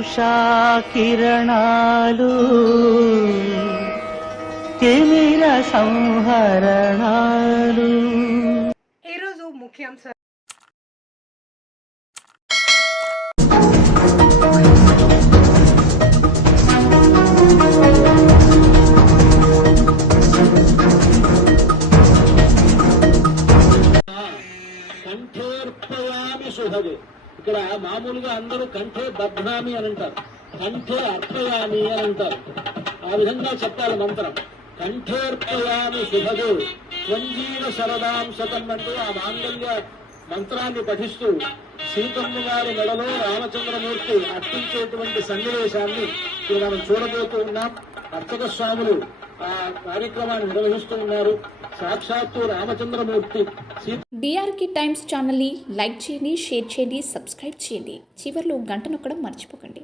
ఉషా కిరణాలు తిమిర సంహరణాలు. ఈరోజు ముఖ్యాంశాలు కంఠేర్పయామి ఇక్కడ మామూలుగా అందరూ కంఠే బద్నామి అని అంటారు. కంఠే అర్థయామి అని అంటారు. ఆ విధంగా చెప్పాలి మంత్రం. కంఠేర్పయామి శుభదు స్వంజీవ శరదాం శతం అంటూ ఆ మాంగళ్య మంత్రాన్ని పఠిస్తూ సీతమ్మ గారి మెడలో రామచంద్రమూర్తి అర్పించేటువంటి సన్నివేశాన్ని ఇప్పుడు మనం చూడబోతూ ఉన్నాం. అర్చక స్వాములు ఆ కార్యక్రమాన్ని నిర్వహిస్తూ ఉన్నారు సాక్షాత్తు రామచంద్రమూర్తి. సీత డిఆర్కి టైమ్స్ ఛానల్ని లైక్ చేయండి షేర్ చేయండి సబ్స్క్రైబ్ చేయండి. చివరిలో గంట నొక్కడం మర్చిపోకండి.